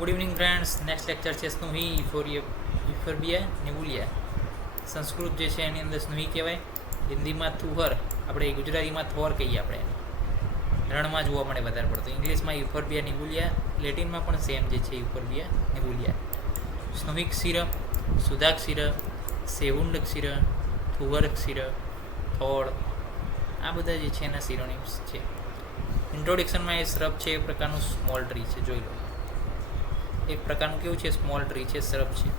Good evening friends. Next lecture છે સ્નુહી ઇફોર્બિયા નિબુલિયા. સંસ્કૃત જે છે એની અંદર સ્નુહી કહેવાય, હિન્દીમાં તુહર, આપણે ગુજરાતીમાં થોર કહીએ. આપણે એને રણમાં જોવા મળે વધારે પડતું. ઇંગ્લિશમાં ઇફોર્બિયા નિબુલિયા, લેટિનમાં પણ સેમ જે છે ઇફોર્બિયા નિબુલિયા. સ્નુહી ક્ષીર, સુધા ક્ષીર, સેવુંડ ક્ષીર, થુવર ક્ષીર, થોળ, આ બધા જે છે એના સિરોનિમ્સ છે. ઇન્ટ્રોડક્શનમાં એ શ્રબ છે, એક પ્રકારનું સ્મોલ ટ્રી છે. જોઈ લો, એક પ્રકારનું કેવું છે, સ્મોલ ટ્રી છે, શ્રબ છે.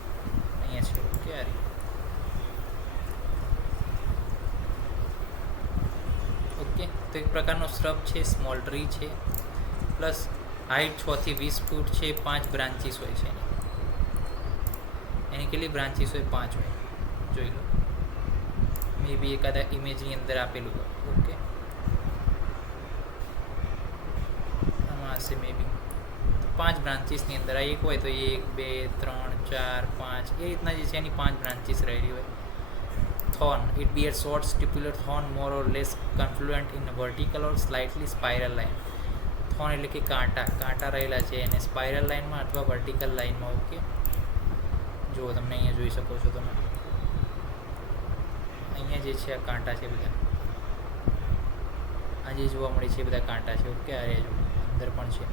અહીંયા છે ઓકે. આ ઓકે, તો એક પ્રકારનો શ્રબ છે, સ્મોલ ટ્રી છે. પ્લસ હાઇટ 6 થી 20 ફૂટ છે. 5 બ્રાન્ચીસ હોય છે એની કેટલી બ્રાન્ચીસ હોય? 5 હોય. જોઈ લો, મે બી એકાદા ઇમેજની અંદર આપેલું હોય. ઓકે, આમાં હશે મે બી 5 બ્રાન્ચીસની અંદર. આ એક હોય તો 1 2 3 4 5 એ રીતના જે છે એની 5 બ્રાન્ચીસ રહેલી હોય. Thorn, it bears short stipular thorn more or less confluent in a vertical or slightly spiral line. Thorn એટલે કે કાંટા રહેલા છે એને સ્પાઇરલ લાઇનમાં અથવા વર્ટિકલ લાઇનમાં. ઓકે, જો તમને અહીંયા જોઈ શકો છો તમે, અહીંયા જે છે આ કાંટા છે બધા, આ જે જોવા મળે છે બધા કાંટા છે. ઓકે, આ જો અંદર પણ છે.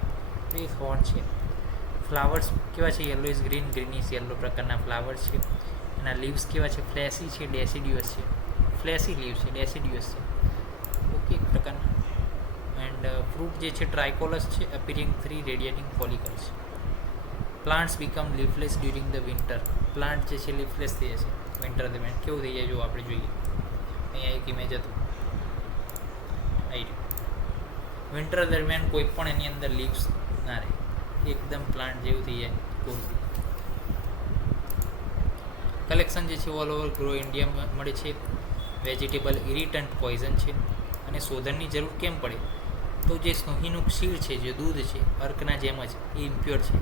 એ થોર્ન છે. ફ્લાવર્સ કેવા છે? Yellow is green, greenish yellow પ્રકારના ફ્લાવર્સ છે. એના લીવ્સ કેવા છે? ફ્લેસી છે, ડેસિડ્યુઅસ છે. ફ્લેસી લીવ્સ છે, ડેસિડ્યુઅસ છે. ઓકે, એક પ્રકારના. એન્ડ ફ્રૂટ જે છે ટ્રાયકોલસ છે, appearing 3 radiating follicles. Plants become leafless during the winter. Plant જે છે લીફલેસ થઈ જશે વિન્ટર દરમિયાન. કેવું થઈ જાય જો આપણે જોઈએ. અહીંયા એક ઇમેજ હતું. વિન્ટર દરમિયાન કોઈ પણ એની અંદર લીવ્સ ના રહે, એકદમ પ્લાન્ટ જેવું થઈ જાય. કલેક્શન જે છે ઓલ ઓવર ગ્રો ઇન્ડિયામાં મળે છે. વેજીટેબલ ઇરિટન્ટ પોઈઝન છે. અને શોધનની જરૂર કેમ પડે? તો જે સ્નુહીનું ક્ષીર છે, જે દૂધ છે, અર્કના જેમ જ એ ઇમ્પ્યોર છે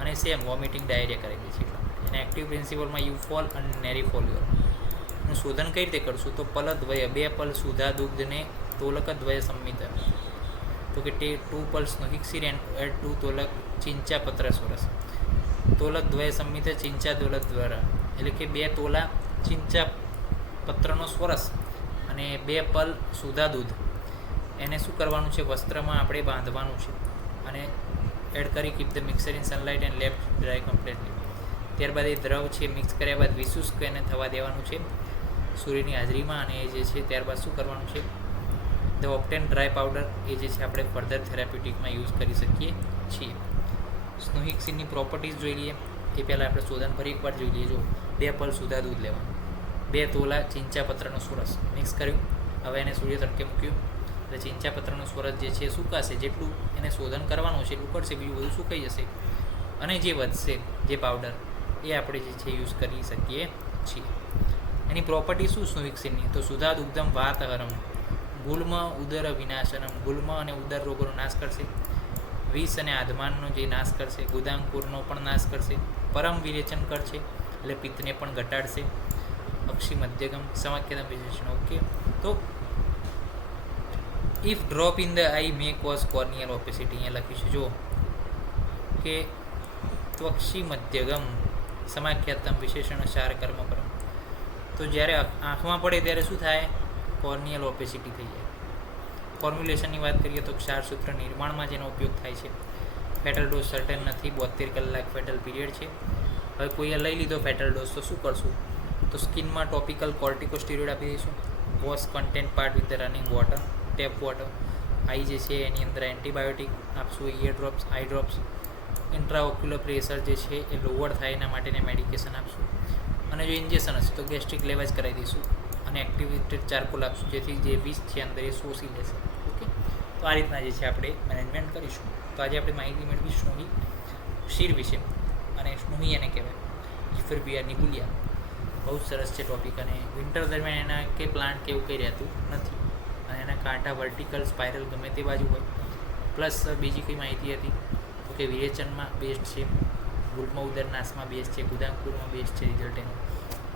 અને સેમ વોમિટિંગ ડાયરિયા કરેલી છે. એને એક્ટિવ પ્રિન્સિપલમાં યુ ફોલ અને નેરી ફોલ્યુઅર નું શોધન કઈ રીતે કરશું? તો પલદ્વય, 2 પલ સુધા દુગ્ધને તોલકદ્વય સંમિત. તો કે 2 પલ સ્નુહી ક્ષીર એડ 2 તોલક ચિંચા પત્ર સોરસ. તોલક દ્વય સંમિત ચિંચા દોલક દ્વારા, એટલે કે 2 તોલા ચિંચા પત્રનો સ્વરસ અને 2 પલ સુધા દૂધ, એને શું કરવાનું છે? વસ્ત્રમાં આપણે બાંધવાનું છે અને એડ કરી keep the mixer in sunlight and left dry completely. ત્યારબાદ એ દ્રવ છે મિક્સ કર્યા બાદ વિશુષ્ક એને થવા દેવાનું છે સૂર્યની હાજરીમાં. અને એ જે છે ત્યારબાદ શું કરવાનું છે? ધ ઓપ્ટેન ડ્રાય પાવડર, એ જે છે આપણે ફર્ધર થેરાપ્યુટિકમાં યુઝ કરી શકીએ છીએ. સ્નુહી ક્ષીરની પ્રોપર્ટીઝ જોઈ લઈએ. એ પહેલાં આપણે શોધન ફરી એકવાર જોઈ લઈએ. જો 2 પલ સુધા દૂધ લેવાનું, 2 તોલા ચિંચા પત્રનો સુરસ મિક્સ કર્યું. હવે એને સૂર્ય તડકે મૂક્યું એટલે ચિંચા પત્રનો સુરસ જે છે સુકાશે. જેટલું એને શોધન કરવાનું છે એટલું કરશે, બીજું બધું સુકાઈ જશે. અને જે વધશે જે પાવડર, એ આપણે જે છે યુઝ કરી શકીએ છીએ. એની પ્રોપર્ટી શું સ્નુહી ક્ષીરની? તો સુધા દુગ્ધમ વાતહરમ, ગુલ્મ ઉદર વિનાશનમ, ગુલ્મ અને ઉદર રોગોનો નાશ કરશે. વિષ અને આધમાનનો જે નાશ કરશે. ગુદાંકુરનો પણ નાશ કરશે. પરમ વિરેચન કરશે, એટલે પિત્તને પણ ઘટાડશે. અક્ષી મધ્યગમ સમાખ્યતમ વિશેષણ. ઓકે, તો if drop in the eye may cause corneal opacity. અહીંયા લખ્યું છે જો કે ત્વક્ષી મધ્યગમ સમાખ્યાતમ વિશેષણ સાર કર્મ પરમ. તો જ્યારે આંખમાં પડે ત્યારે શું થાય? કોર્નિયલ ઓપેસિટી થઈ જાય. ફોર્મ્યુલેશનની વાત કરીએ તો ક્ષારસૂત્ર નિર્માણમાં જેનો ઉપયોગ થાય છે. ફેટલ ડોઝ સર્ટેન નથી, 72 કલાક ફેટલ પીરિયડ છે. હવે કોઈએ લઈ લીધો ફેટલ ડોઝ તો શું કરશું? તો સ્કિનમાં ટોપિકલ કોર્ટિકોસ્ટીરોઇડ આપી દઈશું. Wash content part with the running water, tap water. Eye જે છે એની અંદર એન્ટીબાયોટિક આપશું, ear drops, eye drops. Intraocular pressure જે છે એ લોઅર થાય એના માટેની મેડિકેશન આપશું. અને જો ઇન્જેક્શન હશે તો ગેસ્ટ્રિક લેવાજ કરાવી દઈશું અને એક્ટિવેટેડ ચારકોલ આપશું, જેથી જે વિષ છે અંદર એ શોષી લેશે. ઓકે, તો આ રીતના જે છે આપણે મેનેજમેન્ટ કરીશું. તો આજે આપણે માહિતી મેળવી સ્નુહી ક્ષીર વિશે. અને સ્નુહી એને કહેવાય ઇફોર્બિયા નિબુલિયા. બહુ સરસ છે ટોપિક. અને વિન્ટર દરમિયાન એના કે પ્લાન્ટ કે એવું કંઈ રહેતું નથી. અને એના કાંટા વર્ટિકલ, સ્પાઇરલ ગમે તે બાજુ હોય. પ્લસ બીજી કઈ માહિતી હતી તો કે વિરેચનમાં બેસ્ટ છે, ગુલ્મ ઉદર નાશમાં બેસ્ટ છે, ગુદાંકુરમાં બેસ્ટ છે રિઝલ્ટ એનું.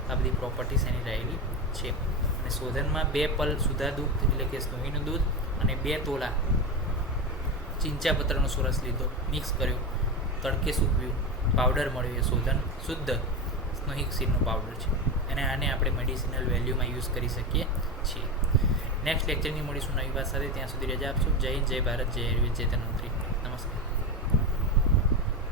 આ બધી પ્રોપર્ટીસ એની રહેલી છે. અને શોધનમાં 2 પલ સુધા દૂધ, એટલે કે સ્નુહીનું દૂધ, અને 2 તોલા ચિંચા પત્રનો સુરસ લીધો, મિક્સ કર્યો તડકે સૂકવ્યું પાવડર મળ્યો એ શોધન શુદ્ધ સ્નોહિક સીડનો પાવડર છે અને આને આપણે મેડિસિનલ વેલ્યુમાં યુઝ કરી શકીએ છીએ. નેક્સ્ટ લેક્ચરની મળીશું નવી વાત સાથે. ત્યાં સુધી રજા આપશો. જય હિન્દ, જય ભારત, જય આયુર્વેદ, જય ધન્વંતરી. નમસ્કાર.